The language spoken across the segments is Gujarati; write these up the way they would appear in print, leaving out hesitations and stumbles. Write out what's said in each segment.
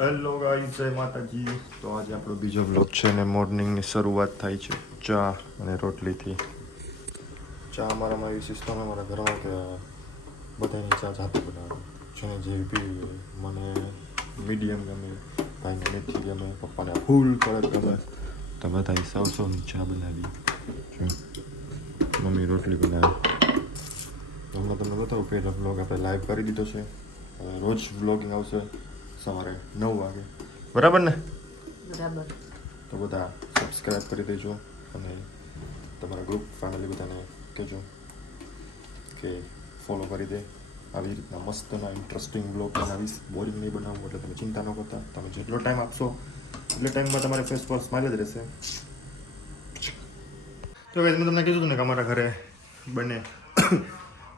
હેલો ગાઈસ, જય માતાજી. તો આજે આપણો બીજો બ્લોગ છે ને મોર્નિંગની શરૂઆત થાય છે ચા અને રોટલીથી. ચા અમારામાં એવી સિસ્ટમ અમારા ઘરમાં કે બધાની ચા જાતે બનાવે. જેને જેવી પીવી મને મીડિયમ ગમે, ભાઈને મેથી ગમે, પપ્પાને ફૂલ કડક ગમે. તો બધા સૌની ચા બનાવી. મમ્મી રોટલી બનાવે. હમણાં તમને બતાવું, પહેલો બ્લોગ આપણે લાઈવ કરી દીધો છે. રોજ બ્લોગિંગ આવશે સવારે 9 વાગે, બરાબર ને? બરાબર. તો બધા સબસ્ક્રાઈબ કરી દેજો અને તમારા ગ્રુપ ફેમિલી બધાને કહેજો કે ફોલો કરી દે. આવી રીતના મસ્તના ઇન્ટરેસ્ટિંગ બ્લોગ બનાવીશ. બોરિંગ નહીં બનાવવું, એટલે તમે ચિંતા ન કરતા. તમે જેટલો ટાઈમ આપશો એટલે ટાઈમમાં તમારે ફેસ પર સ્માઇલ જ રહેશે. તો મેં તમને કીધું હતું ને કે અમારા ઘરે બને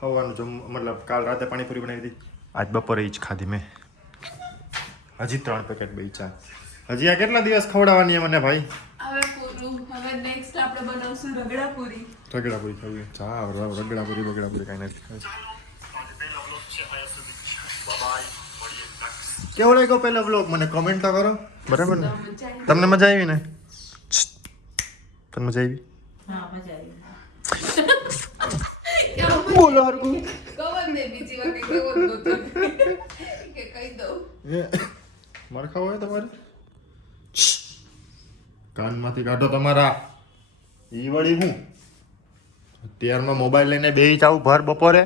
હવાનું મતલબ કાલ રાતે પાણીપુરી બનાવી હતી, આજ બપોરે જ ખાધી મેં. હજી 3 પેકેટ બેચા. હજી આ કેટલા દિવસ ખવડાવવાની મને ભાઈ? હવે પૂરું. હવે નેક્સ્ટ આપણે બનાવશું રગડાપુરી. રગડાપુરી ખાવી. ચા રગડાપુરી કાંઈ નથી ખાવી. કેવો લાગ્યો પહેલો બ્લોગ? મને કમેન્ટ તો કરો, બરાબર ને? તમને મજા આવી ને? તમને મજા આવી? હા, મજા આવી. બોલો હરકું. કવર ને બીજી વાર કઈ કેવો નતો કે કહી દઉં. મારે ખાવ હોય તમારે? કાનમાંથી કાઢો તમારા. ઈ વળી હું અત્યારમાં મોબાઈલ લઈને બેહી જાવ ભર બપોરે.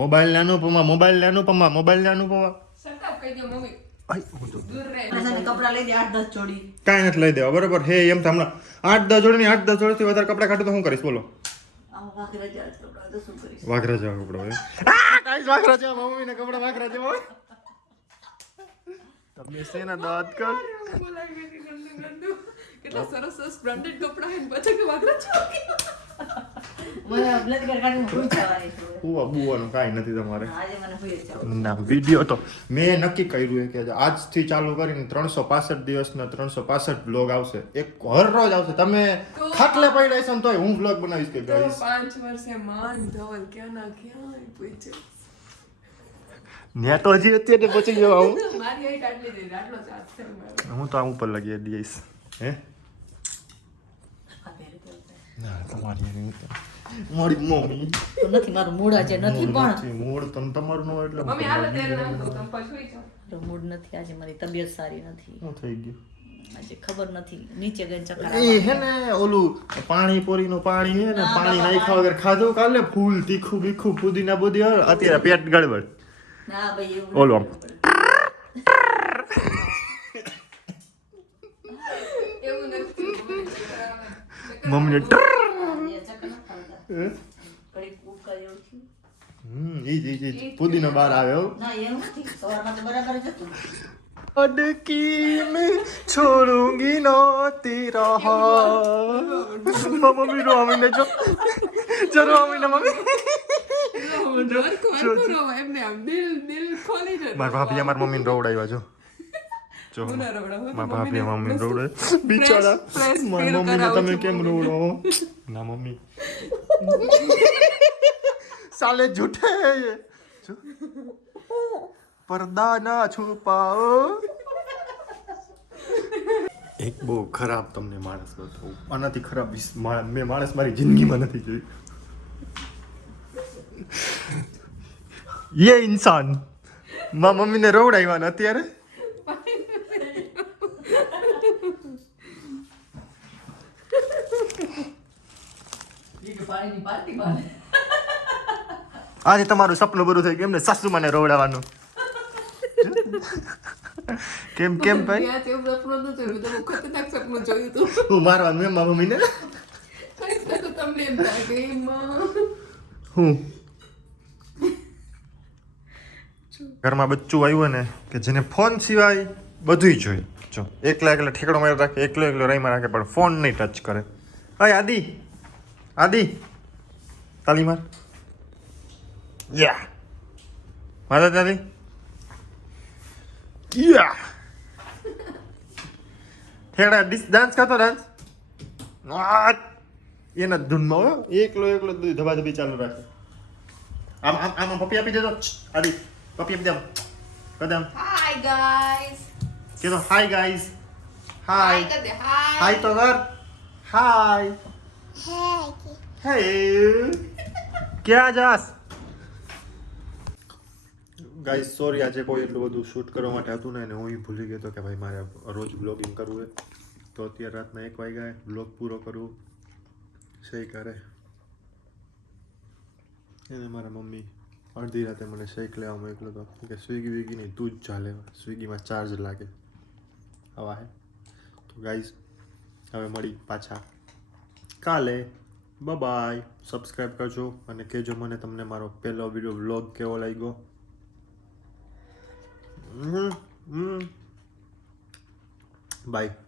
મોબાઈલ ને અનુપમા, મોબાઈલ ને અનુપમા, મોબાઈલ ને અનુપમા. સટાપ કહી દો મમ્મી. આઈ હું તો દૂર રહે. કપડા લઈ દે 8-10 જોડી. કાંઈ નથી લઈ દેવા, બરોબર? હે એમ તો હમણાં 8-10 જોડીની 8-10 જોડીથી વધારે કપડાં કાઢું તો શું કરીશ બોલો? વાઘરા જેવા કપડા તો શું કરીશ? વાઘરા જેવા કપડા હોય. કાંઈ વાઘરા જેવા, મમ્મીને કપડા વાઘરા જેવા હોય. તમે શેના દાંત કાઢ? કેટલા સરસ સરસ બ્રાન્ડેડ કપડા હે પછી કે વાગરા છો. મને બ્લેક કલર કાઢીને ભૂલ જવાની છે. હુવા બુવાનું કાંઈ નથી તમારે. આજે મને ભૂલ જ ના, વિડીયો તો મેં નક્કી કર્યું છે કે આજથી ચાલુ કરીને 365 દિવસના 365 બ્લોગ આવશે. એક હર રોજ આવશે. તમે ખાટલે પડ્યા છો ને તોય હું બ્લોગ બનાવીશ કે તો ગાઈસ. 5 વર્ષે માન ધવલ ક્યાં ના ક્યાં પૂછે. ન્યા તો હજી અત્યારે પહોંચી ગયો હું. મારી હાઈટ આટલી જ આટલો ચાર્જ છે મારો. હું તો આમ ઉપર લગી દઈશ. હે ના, તમારી મારી મમ્મી તો નથી મારું મૂડ આજે નથી પણ મૂળ તમ તમારું ન હોય એટલે મમ્મી હાલો તેલ નાખ દો તમે પછી જાઓ. મારું મૂડ નથી આજે, મારી તબિયત સારી નથી શું થઈ ગયું? આજે ખબર નથી નીચે ગઈ ચક્કર એ હે ને ઓલું પાણીપુરીનું પાણી હે ને, પાણી નાખ્યા વગર ખાધું કાલે. ફૂલ તીખું બીખું પુદીના બુદી, અત્યારે પેટ ગડબડ. ના ભાઈ એવું ઓલો આમ. એવું નથી મમ્મીને ચક્કર ન ખાવતા કડી કૂકા જેવું થયું. ઈ પુદીનો બહાર આવ્યો. ના એવું નથી, સવારમાં તો બરાબર જ હતું. અડકી મેં છોડુંગી નો તેરા હાથ. મમ્મી રો આવીને જો જરો આવીને મમ્મી એમને આમ દિલ ખોલી દે. મારા ભાભી મારા મમ્મીને રોવડાવ્યા જો. જો મારા ભાભી મમ્મીને રોવડાવે બિચારા. મારા મમ્મીને તમે કેમ રોવડો? ના મમ્મી સાલે झूठे हैं ये. पर्दा ना छुपाओ. એક બહુ ખરાબ તમને માણસ બતાવું. આનાથી ખરાબ મેં માણસ મારી જિંદગીમાં નથી જોયું. ये इंसान મારા મમ્મીને રોવડાવ્યા ને અત્યારે. પાણીની પાર્ટી બાને આજે તમારું સપનું પૂરું થઈ ગયું એમને, સાસુમાને રોવડાવવાનું. કેમ કેમ ભાઈ? ત્યાં તેવું સપનું નતું જોયું તો ખતરનાક સપનું જોયું તું. હું મારવાનું એમ મારા મમ્મીને. તો તમને એમ થાય કે એમાં હું ઘરમાં બચ્ચું આવ્યું ને કે જેને ફોન સિવાય બધુંય જોઈએ. જો એકલા ઠેકડો મારી રાખે, એકલો રહીમાં રાખે, પણ ફોન નહીં ટચ કરે. અય આદિ તાલી માર. યા મારા તાલી. યા ઠેકડા ડાન્સ કરતો ડાન્સ એના ધૂનમાં હોય. એકલો ધબાધબી ચાલુ રાખે. આમ પપ્પી આપી દેજો. આદિ પપ્પી આપી દે. કદમ. Hi guys. કે તો હાય ગાઈઝ હાય હાય કર દે હાય હાય તો કર હાય હે ક્યાં જાસ ગાઈઝ સોરી આજે કોઈ એટલું બધું શૂટ કરવા માટે હતું ને હું ભૂલી ગયો હતો કે ભાઈ મારે રોજ બ્લોગિંગ કરવું છે તો અત્યારે રાતના 1 વાગ્યા બ્લોગ પૂરો કરવું સહી કરે એને મારા મમ્મી અડધી રાતે મને શેક લેવા મોકલ્યો હતો કે સ્વિગી નહીં તું જ ચાલે સ્વિગીમાં ચાર્જ લાગે આવા હે તો ગાઈઝ હવે મળી પાછા કાલે બાય સબસ્ક્રાઈબ કરજો અને કહેજો મને તમને મારો પહેલો વિડીયો વ્લોગ કેવો લાગ્યો બાય